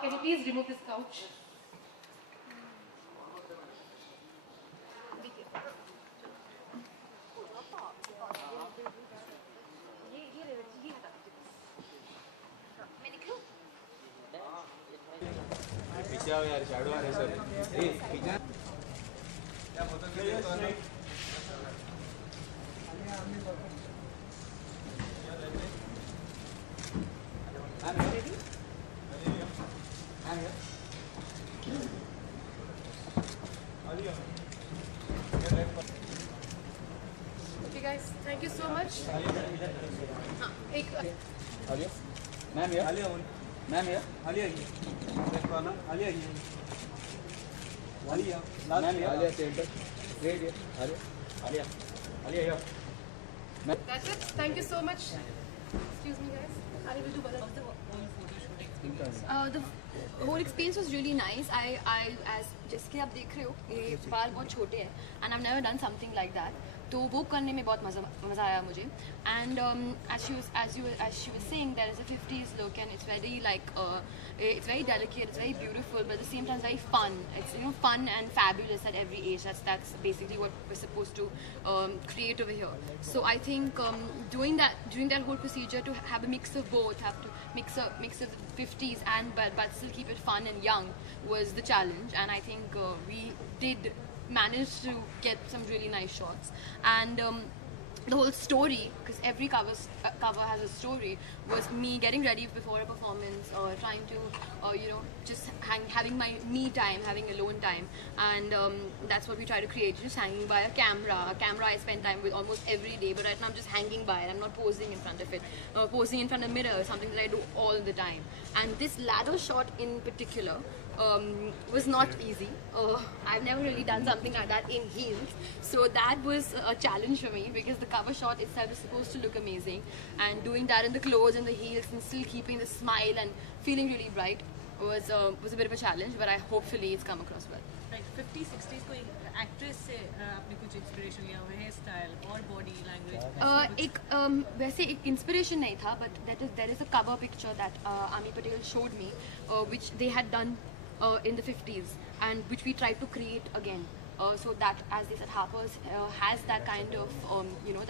Can you please remove this couch? पीछे आओ यार, शैडो आ रहे सब। ए पीछे क्या फोटो क्लिक करना है? Okay guys, thank you so much. हाँ एक आलिया मैम यार, आलिया मैम यार, आलिया देखो ना, आलिया आलिया मैम यार, आलिया सेंटर रेड यार, आलिया आलिया आलिया यार। That's it. Thank you so much. Excuse me guys. Ali will do better. The whole experience was really nice. I as जैसे कि आप देख रहे हो ये बाल बहुत छोटे हैं and I've never done something like that. तो वो करने में बहुत मज़ा आया मुझे. And as she was saying, there is a 50s look and it's very like it's very delicate, it's very beautiful, but at the same time it's very fun. It's fun and fabulous at every age. That's basically what we're supposed to create over here. So I think during that whole procedure to have a mix of both, have to mix of 50s and but still keep it fun and young was the challenge, and I think we did manage to get some really nice shots. And the whole story, because every cover has a story, was me getting ready before a performance or trying to just having my me time, having alone time, and that's what we try to create, just hanging by a camera I spend time with almost every day, but right now I'm just hanging by it. I'm not posing in front of it. Posing in front of a mirror is something that I do all the time, and this ladder shot in particular was not easy. I've never really done something like that in heels, so that was a challenge for me, because the cover shot itself is supposed to look amazing, and doing that in the clothes and the heels and still keeping the smile and feeling really bright was a bit of a challenge, but hopefully it's come across well. Like 50s 60s कोई actress से आपने कुछ inspiration लिया हुआ है, hair style और body language? वैसे एक इंस्पिरेशन नहीं था, but there is a cover picture that Ami Patel showed me, which they had done in the 50s and which we tried to create again. So that, as they said, Harper's has that kind of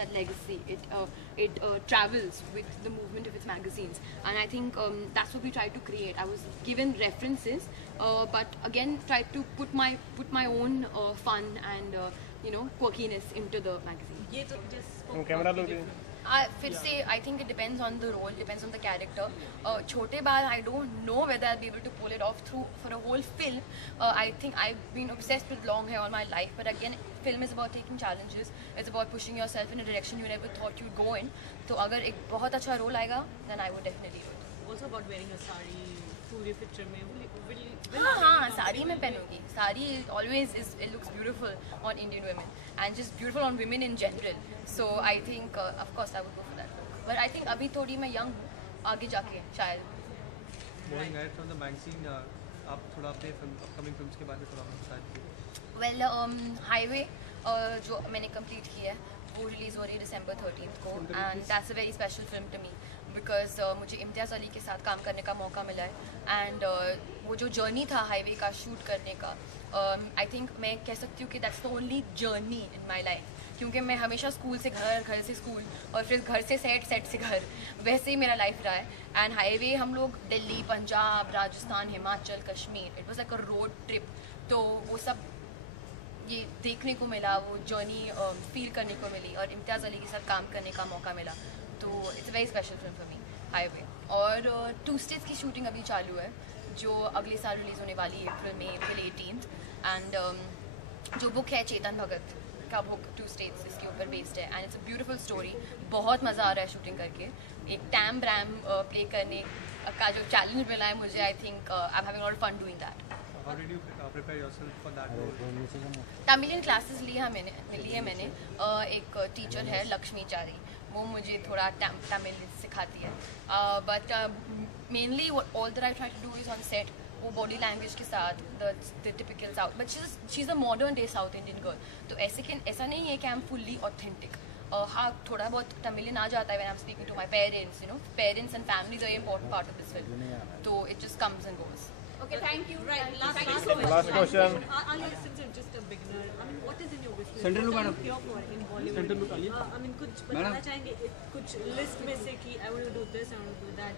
that legacy. It travels with the movement of its magazines, and I think that's what we tried to create. I was given references, but again tried to put my own fun and quirkiness into the magazine. ये तो जिस camera फिर से I think it depends on the role, depends on the character. छोटे बाल, I don't know whether I'll be able to pull it off through for a whole film. I think I've been obsessed with long hair all my life, but again, film is about taking challenges. It's about pushing yourself in a direction you never thought you'd go in. तो अगर एक बहुत अच्छा role आएगा, then I would definitely do it. also about wearing a sari पूरे picture में हाँ साड़ी में पहनूंगी. Sari always it looks beautiful on Indian women and just beautiful on women in general. So I think of course I would go for that look. But I think अभी थोड़ी मैं young हूँ, आगे जाके शायद. Moving ahead from the magazine, आप थोड़ा अपने upcoming films के बारे में थोड़ा बता दीजिए. Well, Highway जो मैंने complete की है, वो रिलीज़ हो रही है December 13th को, and that's a very special film to me because मुझे इम्तियाज़ अली के साथ काम करने का मौका मिला है, and वो जो जर्नी था हाईवे का शूट करने का, आई थिंक मैं कह सकती हूँ कि that's the only journey in my life, क्योंकि मैं हमेशा स्कूल से घर, घर से स्कूल और फिर घर से सेट, सेट से घर, वैसे ही मेरा लाइफ रहा है. एंड हाईवे हम लोग Delhi, Punjab, Rajasthan, Himachal, Kashmir, it was like a road trip. तो वो सब ये देखने को मिला, वो जर्नी फील करने को मिली और इम्तियाज़ अली के साथ काम करने का मौका मिला. तो it's a very special film for me, highway. और 2 स्टेट्स की शूटिंग अभी चालू है, जो अगले साल रिलीज़ होने वाली है अप्रैल में, अप्रैल 18th. एंड जो बुक है चेतन भगत का बुक 2 स्टेट्स, इसके ऊपर बेस्ड है, and it's a beautiful story. बहुत मज़ा आ रहा है शूटिंग करके. एक टैम ब्रैम प्ले करने का जो चैलेंज मिला है मुझे, I think I am having lot of fun doing that. How did you prepare yourself for that role? Tamilian classes ली है मैंने. एक टीचर है लक्ष्मीचारी, वो मुझे थोड़ा तमिल सिखाती है. But mainly all that I try to do is on set, वो बॉडी लैंग्वेज के साथ the typical south, but she is a modern day south Indian girl. तो ऐसा नहीं है कि आई एम फुल्ली ऑथेंटिक. हाँ, थोड़ा बहुत तमिलियन आ जाता है when I am speaking to my parents. Parents and family is a important part of this film. तो it just comes and goes. Okay, thank you. Right, last Last question. Alia, since you're just a beginner, I mean, what is in your wish list? Center look, What are madam. you here for in Bollywood? Center look, Alia. I mean, कुछ बताना चाहेंगे कुछ list में से कि I want to do this, I want to do that.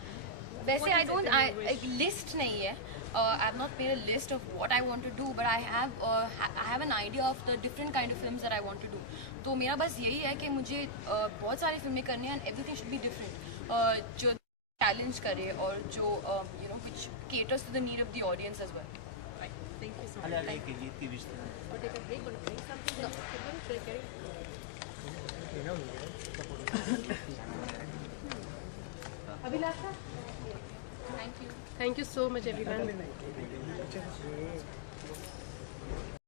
वैसे What I is it don't in your I wish? एक list नहीं है. I have not made a list of what I want to do, but I have an idea of the different kind of films that I want to do. तो मेरा बस यही है कि मुझे बहुत सारी फिल्में करनी हैं and everything should be different. जो challenge करे और जो you know which caters to the need of the audience as well. Right, thank you so much. अरे एक की wish We'll take a break. Going to drink something? No. Should I carry? Abhilasha? Thank you. Thank you so much, everyone.